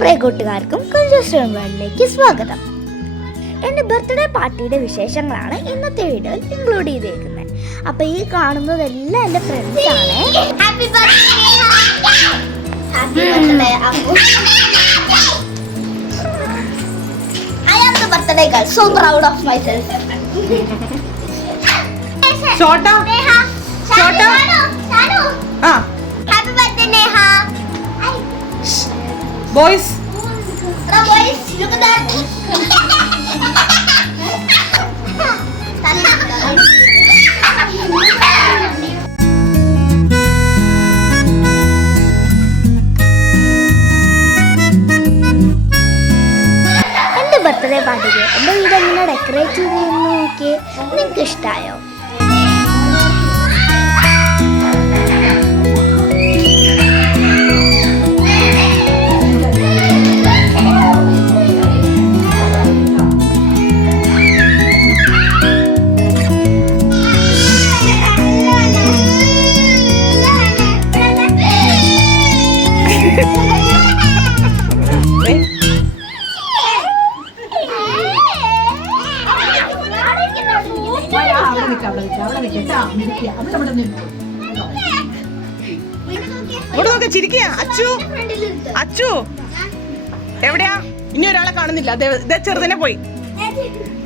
പ്രിയ കൂട്ടുകാർക്കും കുഞ്ചുശ്രീമണിലേക്ക് സ്വാഗതം. എൻ്റെ ബർത്ത്ഡേ പാർട്ടിയുടെ വിശേഷങ്ങളാണ് ഇന്നത്തെ വീഡിയോയിൽ ഇൻക്ലൂഡ് ചെയ്തേക്കുന്നത്. അപ്പോൾ ഈ കാണുന്നതെല്ലാം എൻ്റെ ഫ്രണ്ട്സ് ആണ്. Happy birthday Appu. I am the birthday girl, so proud of myself. Chota. Chota. Ah. Happy birthday Neha. Boys. Hello boys, look at that. എൻ്റെ ബർത്ത്ഡേ പാർട്ടിക്ക് എൻ്റെ വീട് എങ്ങനെ ഡെക്കറേറ്റ് ചെയ്യുന്നു നോക്കി നിങ്ങൾക്ക് ഇഷ്ടമായോ? അച്ചു എവിടെയാ? ഇനി ഒരാളെ കാണുന്നില്ല. ചെറുതിനെ പോയി.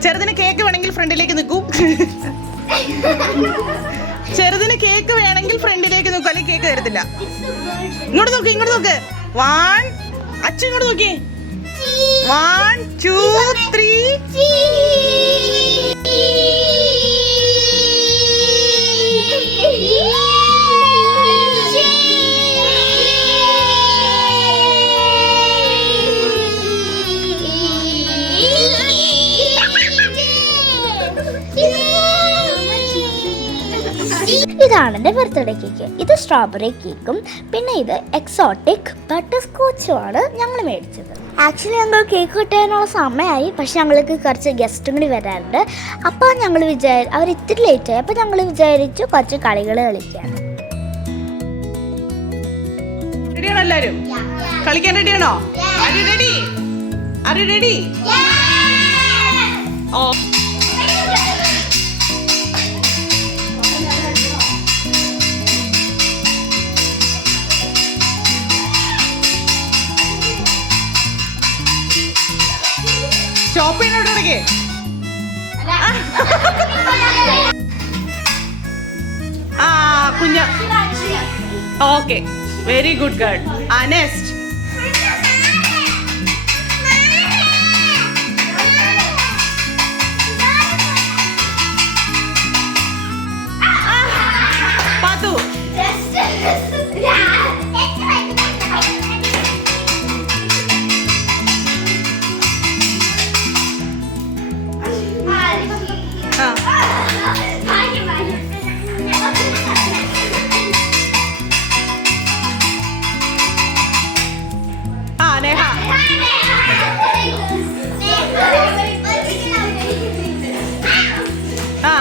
ചെറുതിന് കേക്ക് വേണമെങ്കിൽ ഫ്രണ്ടിലേക്ക് നിൽക്കൂ. ചെറുതിന് കേക്ക് വേണമെങ്കിൽ ഫ്രണ്ടിലേക്ക് നിൽക്കൂ, അല്ലെങ്കിൽ കേക്ക് തരത്തില്ല. ഇങ്ങോട്ട് നോക്ക്, ഇങ്ങോട്ട് നോക്ക്. അച്ചു ഇങ്ങോട്ട് നോക്കി. 1 2 3. ഇതാണ് എൻ്റെ ബർത്ത്ഡേ കേക്ക്. ഇത് സ്ട്രോബെറി കേക്കും പിന്നെ ഇത് എക്സോട്ടിക് ബട്ടർ സ്കോച്ചുമാണ് ഞങ്ങൾ മേടിച്ചത്. ആക്ച്വലി ഞങ്ങൾ കേക്ക് കിട്ടാനുള്ള സമയമായി, പക്ഷെ ഞങ്ങൾക്ക് കുറച്ച് ഗസ്റ്റും കൂടി വരാറുണ്ട്. അപ്പോൾ ഞങ്ങൾ അവർ ഇത്തിരി ലേറ്റായി. അപ്പോൾ ഞങ്ങൾ വിചാരിച്ചു കുറച്ച് കളികൾ കളിക്കാൻ. റെഡിയാണോ എല്ലാവരും? കളിക്കാൻ റെഡിയാണോ? റെഡി? ഓ സ്റ്റോപ്പ് ചെയ്യുന്നോട്ട് ഇടയ്ക്ക്. കുഞ്ഞ okay, very good girl. Next. Pathu.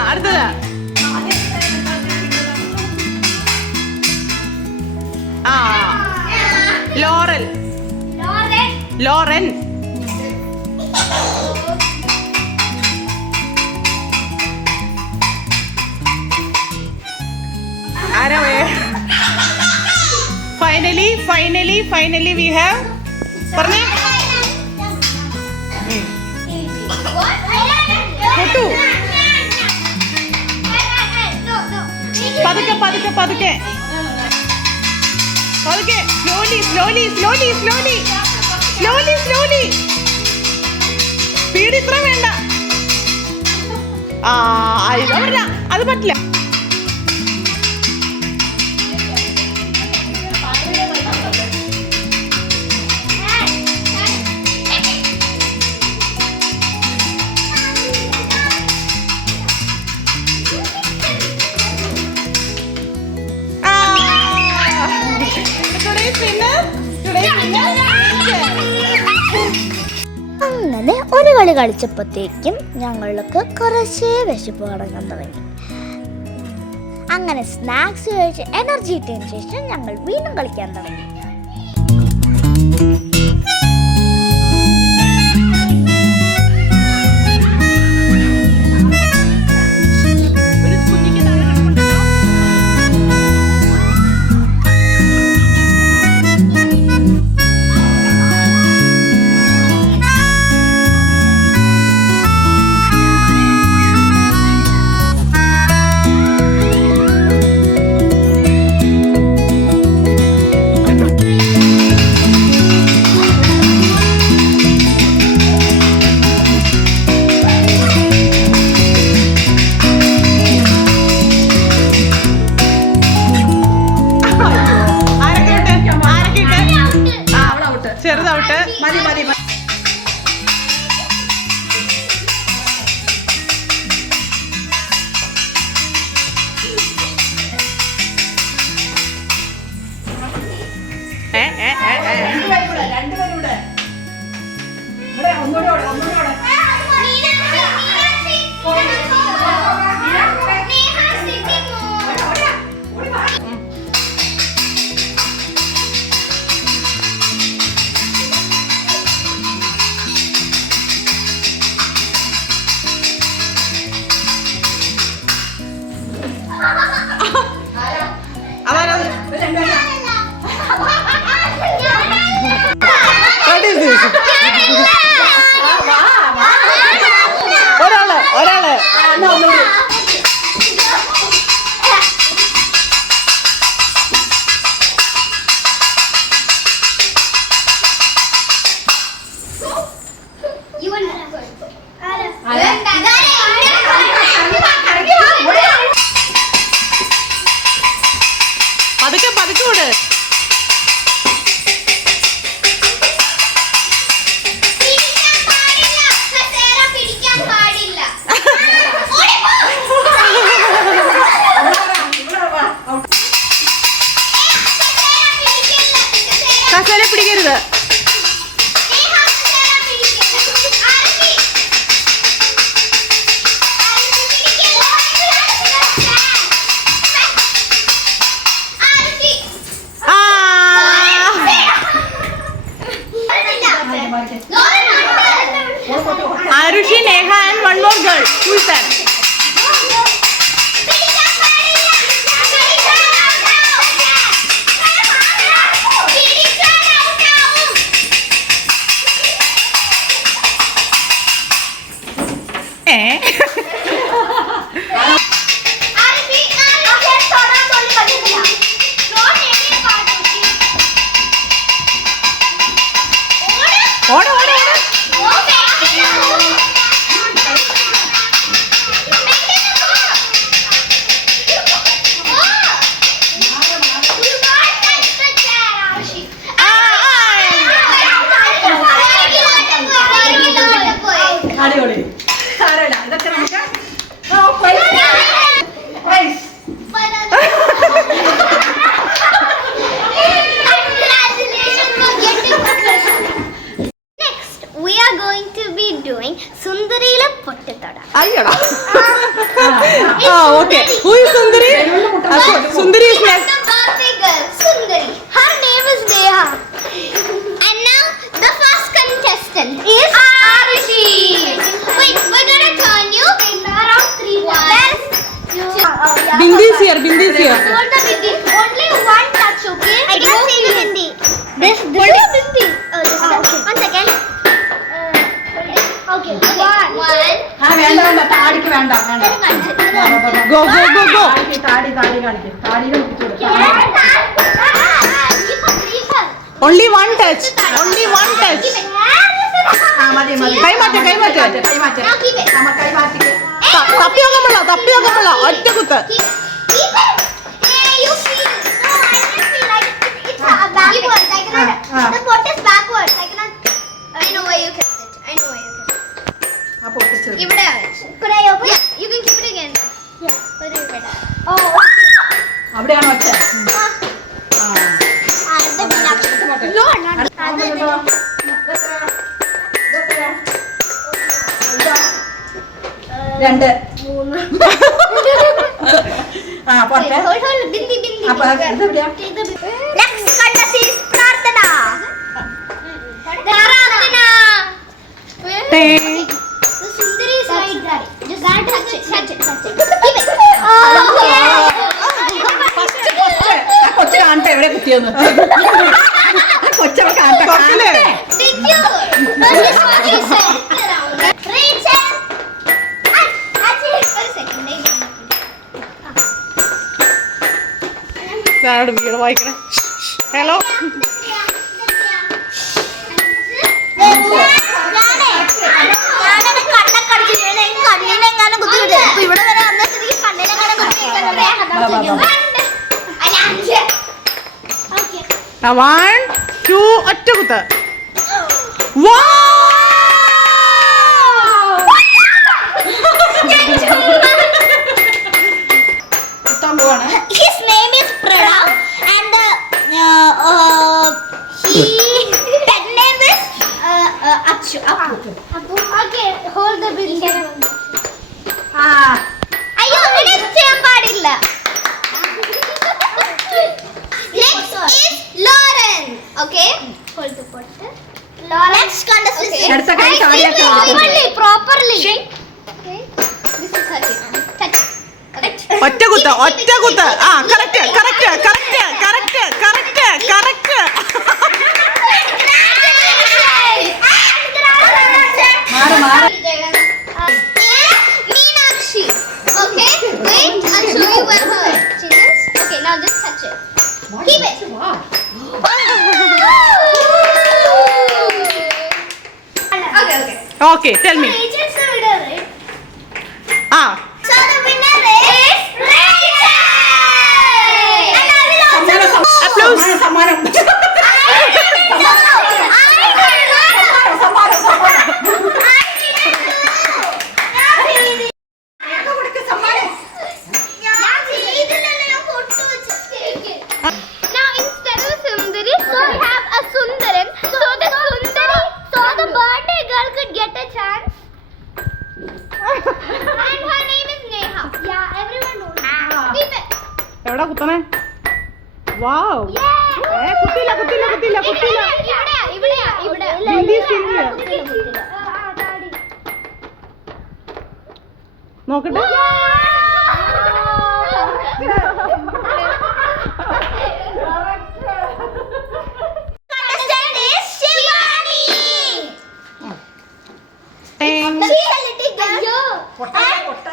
അടുത്തത് ലോറൻ. ഫൈനലി we have പറഞ്ഞേ പതുക്കെ സ്ലോലി. സ്പീഡ് ഇത്ര വേണ്ട. അത് പറ്റില്ല. അങ്ങനെ ഒരു കളി കളിച്ചപ്പോഴത്തേക്കും ഞങ്ങൾക്ക് കുറച്ചേ വിശപ്പ് തുടങ്ങാൻ തുടങ്ങി. അങ്ങനെ സ്നാക്സ് കഴിച്ച് എനർജി കിട്ടിയതിന് ശേഷം ഞങ്ങൾ വീണ്ടും കളിക്കാൻ തുടങ്ങി. good. കസേര പിടിക്കരുത്. Arushi, Neha and one more girl. Who is that? ഓട് ഓട് അടിപൊളി. സാരമില്ല, ഇതൊക്കെ നമുക്ക് price. We are going to be doing Sundarila Pottathoda. അയ്യടാ. Okay. Who is Sundari? Sundari is next. The birthday girl, Sundari. Her name is Neha. And now the first contestant is Arushi. Wait, we're gonna turn you around 3 times. Bindi is here. Bindi is here. Hold the bindi. Only one touch, okay? I can see the bindi. This only bindi. Oh, this okay. 1 second. Okay. One. വേണ്ട വേണ്ട, താടിക്ക് വേണ്ട വേണ്ട. Go go go go. താടി താടി കാണിക്ക്. താടിയിലും Only one touch. Only one touch. മതി മതി. കൈ മാറ്റ് കൈ മാറ്റ് കൈ മാറ്റ്. നമ്മ കൈ മാറ്റിക്ക്. തപ്പിയൊക്കെ പിള്ള ഒറ്റ കുത്ത്. The pot is backwards. I know where you kept it. I know where you kept it. Give it out. Could I open? Yeah, you can keep it again. Yeah. Put it right out. Oh. അവിടെയാണോ ഒറ്റ? No, not. രണ്ട് പോട്ടെ. Hold. Bindi. അപ്പൊ ഇതെവിടെയാ? Next contestant is Prarthana. Prarthana. The Sundari is right there. Just touch it. Keep it. കൊച്ചു കാണട്ടെ എവിടെ കുത്തിയെന്ന്. കൊച്ചവ കാണട്ടെ. Did you? That's just what you said. Rachel. Actually, for a second. ഞാനോട് വീട് വായിക്കണേ. Hello one two ഒറ്റ കുത്ത്. His name is Pranav and pet name is Achu. Okay, hold the bill. അയ്യോ അങ്ങനെ ചെയ്യാൻ പാടില്ല. Next is Lauren. Okay, hold the pot. Next contestant is properly. Okay, this is her team. Touch. ഒറ്റ കുത്ത് ആ correct Meenakshi. Okay, wait, I'll show you where her chin is. Okay, now just touch it. Keep it. Okay, tell me. So the winner is Rachel. And I will also എവിടാ കുത്തണേ? വാവ്. കുത്തില്ല കുത്തില്ല കുത്തില്ല കുത്തില്ല. നോക്കട്ടെ.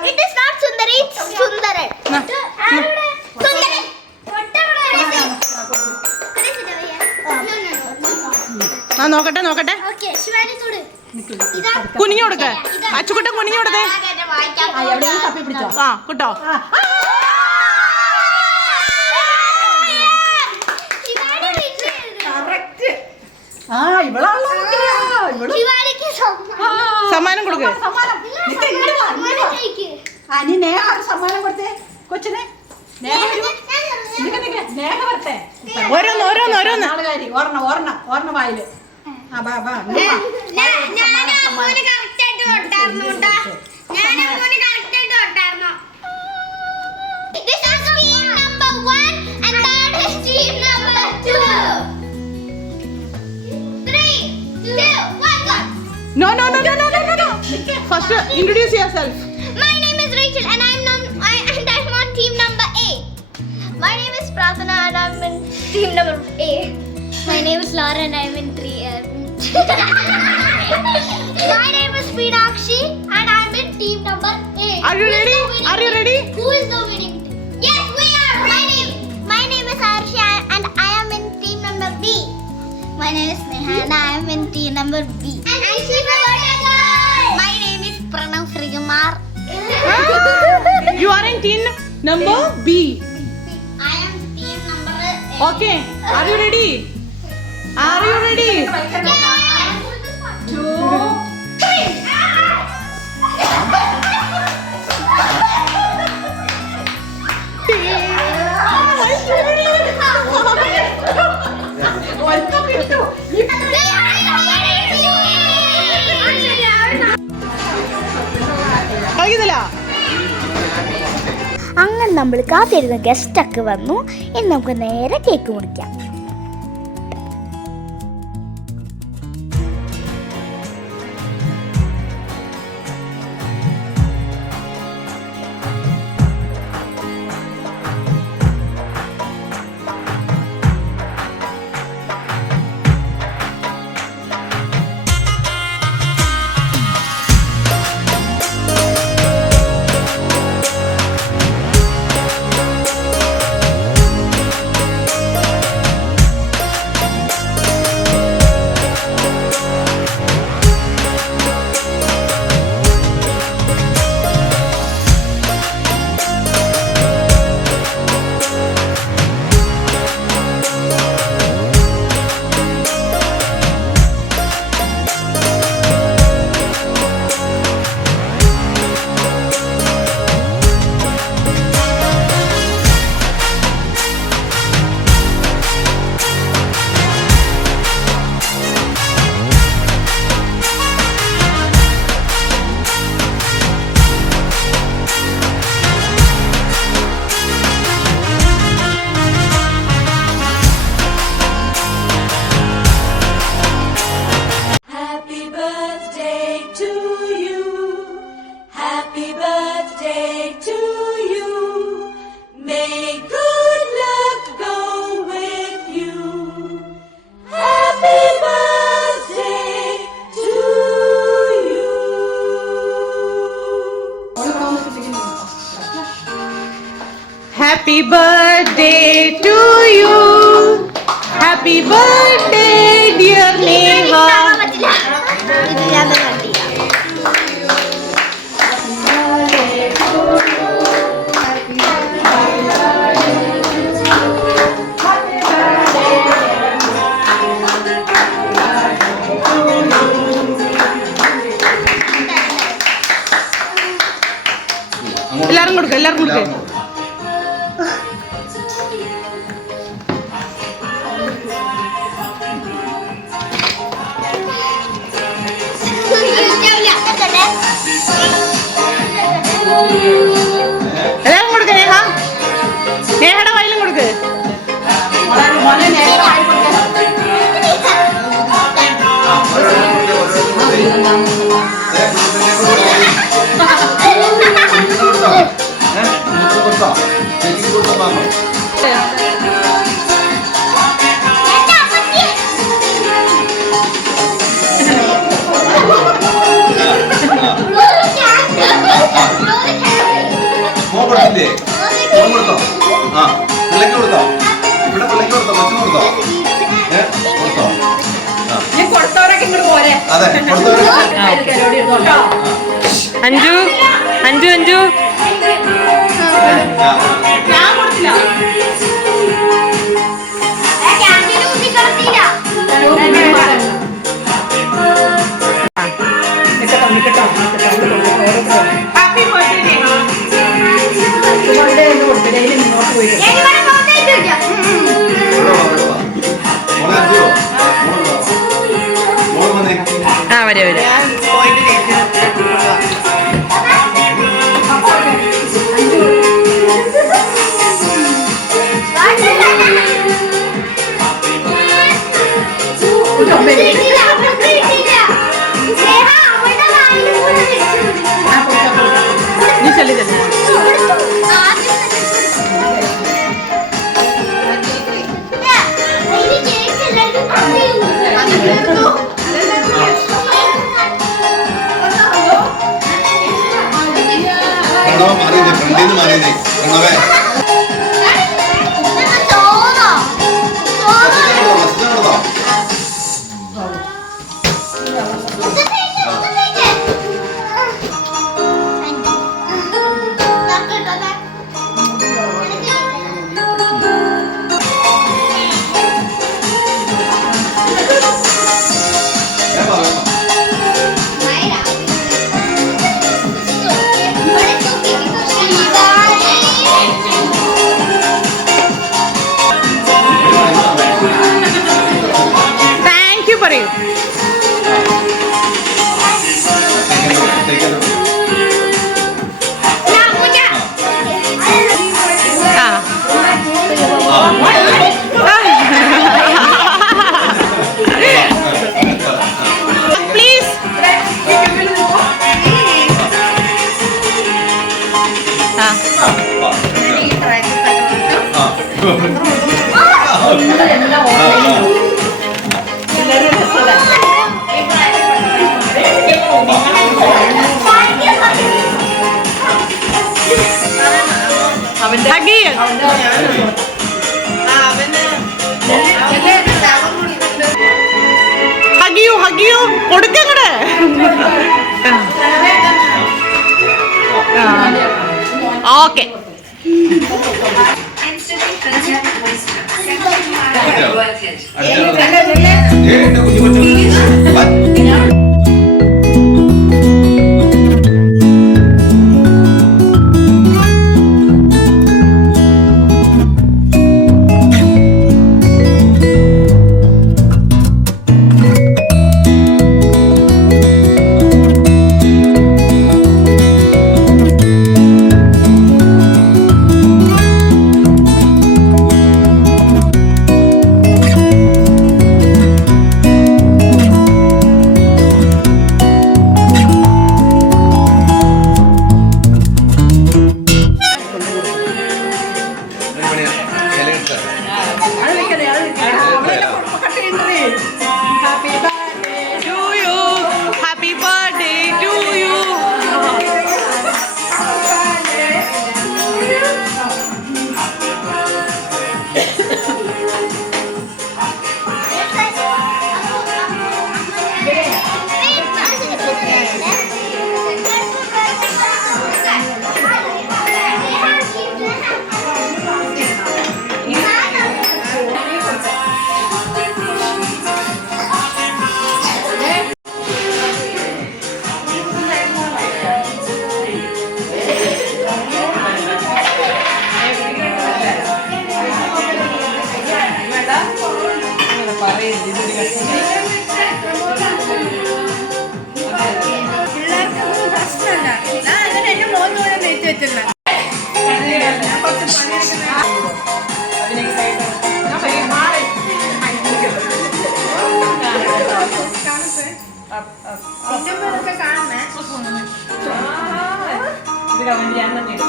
It is not Sundari, it's Sundaran. നോക്കട്ടെ നോക്കട്ടെ. കുനിഞ്ഞു കൊടുക്ക. അച്ചുകുട്ടൻ കുനിഞ്ഞു കൊടുത്തേ. ആ കിട്ടോ. സമ്മാനം കൊടുക്ക. ഓരോന്ന് ഓരോന്ന് ഓരോന്ന്. വായില് No, no, no, no, no, no, no, no. First, introduce yourself. My name is Rachel and I'm on team number A. My name is Pratana and I'm in team number A. My name is Laura and I'm in 3. My name is Meenakshi and I'm in team number A. Are you ready? Are you ready? Who is the winning team? Yes, we are. My name is Arsha and I am in team number B. My name is Neha and I am in team number B. And she's a girl. My name is Pranav Srikumar. You are in team number B. I am team number A. Okay. Are you ready? Are you ready? അങ്ങനെ നമ്മൾ കാത്തിരുന്ന ഗസ്റ്റൊക്കെ വന്നു. ഇനി നമുക്ക് നേരെ cake മുറിക്കാം. Happy birthday to you. Happy birthday dear Neva. എല്ലാരും കൊടുക്ക എല്ലാരും കൊടുക്ക. എല്ലാരും കൊടുക്ക. നേഹ നേഹയുടെ കൊടുത്തില്ലേ? കൊടുത്തോ? ആ, പിള്ളേക്ക് കൊടുത്തോ? ഇവിടെ പിള്ളേക്ക് കൊടുത്തോ? കൊച്ചിന് കൊടുത്തോ? കൊടുത്തോ? കൊടുത്തവരൊക്കെ ഇങ്ങോട്ട് പോരെ. അതെ, കൊടുത്തവരെ. അഞ്ജു അഞ്ജു അഞ്ജു ഞാൻ കൊടുത്തില്ല. ഹാപ്പി ബർത്ത്ഡേ മുന്നോട്ട് പോയി. മോളെ അഞ്ചോ? മോള് വന്നേ. ആ വരെ വരെ നീ ചെല്ലി ചെല്ലി പ്രണവ മാറിയതേ, ഫ്രണ്ടിന്ന് മാറിയതേ. പ്രണവേ താങ്ക് യു പറയൂ. പ്ലീസ് ഹഗിയു കൊടുക്കങ്ങടെ. ഓക്കെ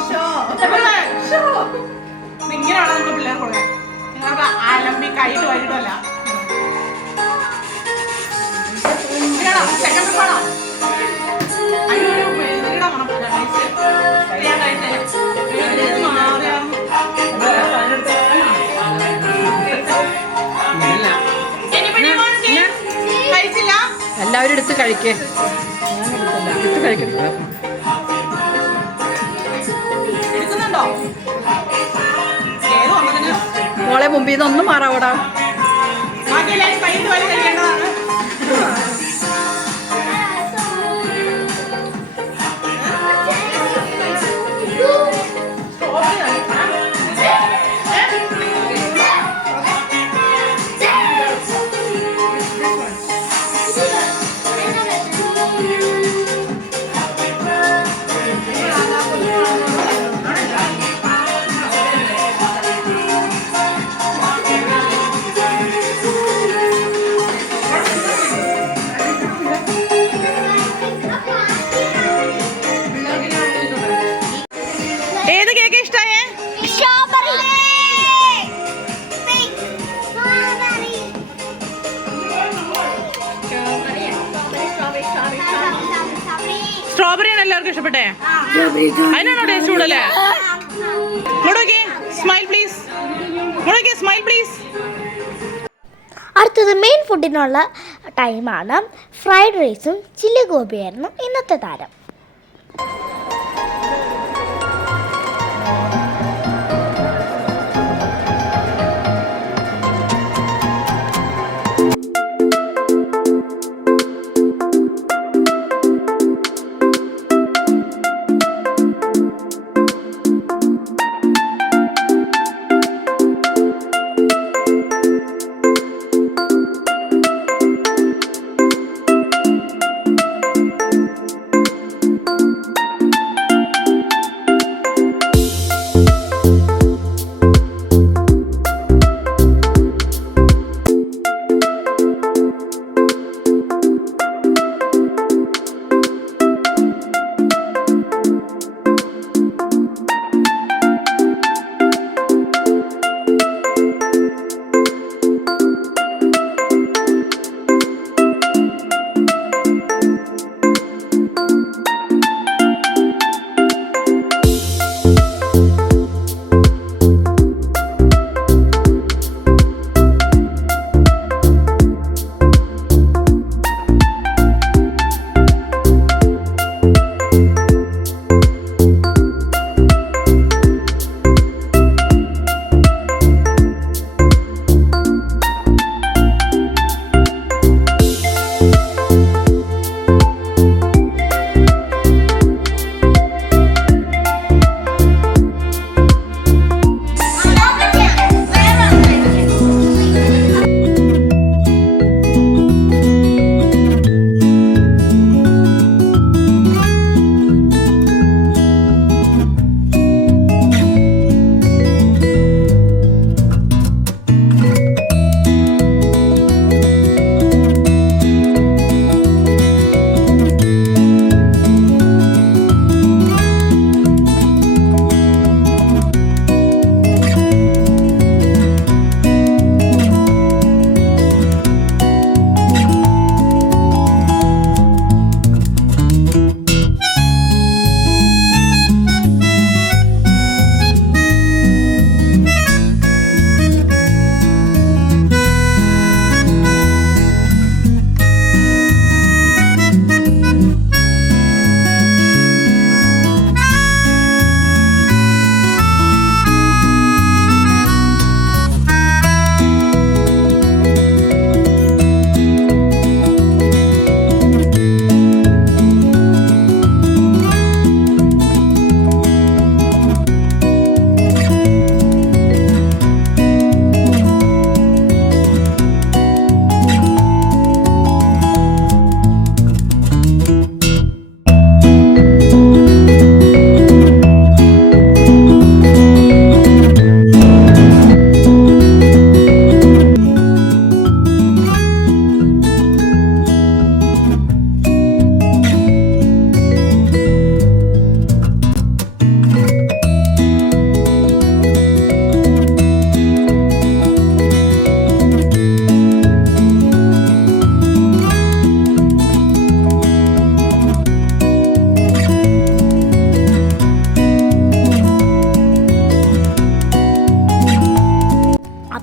ഷോ കൈയിട്ട് വൈകിട്ടല്ല. സെക്കൻഡ് ട്രിപ്പാണോ? അയ്യോ മെഴുകുതിരിയുടെ മണം. കഴിച്ചില്ല. എല്ലാവരും എടുത്ത് കഴിക്കേ. എടുത്ത് കഴിക്കട്ടെ. എടുക്കുന്നുണ്ടോ? ഏത് വന്നതിന് മോളെ മുമ്പിൽ നിന്നൊന്നും മാറാവൂടാ. ബാക്കി എല്ലാവരും കൈയിട്ട് വരെ കഴിക്കേണ്ടതാണ്. ഏത് കേക്ക് ഇഷ്ടായേ? സ്ട്രോബെറി ആണ് എല്ലാവർക്കും ഇഷ്ടപ്പെട്ടെ? അതിനാണോ ടേസ്റ്റ് കൂടുതലേ? മുടക്കി സ്മൈൽ പ്ലീസ്. മുടക്കി സ്മൈൽ പ്ലീസ്. അടുത്തത് മെയിൻ ഫുഡിനുള്ള ടൈമാണ്. ഫ്രൈഡ് റൈസും ചില്ലി ഗോപിയായിരുന്നു ഇന്നത്തെ താരം.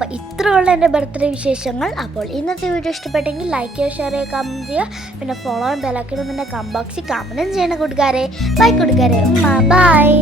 അപ്പോൾ ഇത്രയുള്ള എൻ്റെ ബർത്ത്ഡേ വിശേഷങ്ങൾ. അപ്പോൾ ഇന്നത്തെ വീഡിയോ ഇഷ്ടപ്പെട്ടെങ്കിൽ ലൈക്ക് ചെയ്യുക, ഷെയർ ചെയ്യുക, കമൻറ്റ് ചെയ്യുക. പിന്നെ ഫോളോ ബെൽ ഐക്കൺ കമന്റ് ബോക്സിൽ കമൻറ്റും ചെയ്യണം കൂട്ടുകാരെ. ബൈ കൂട്ടുകാരെ. ബൈ.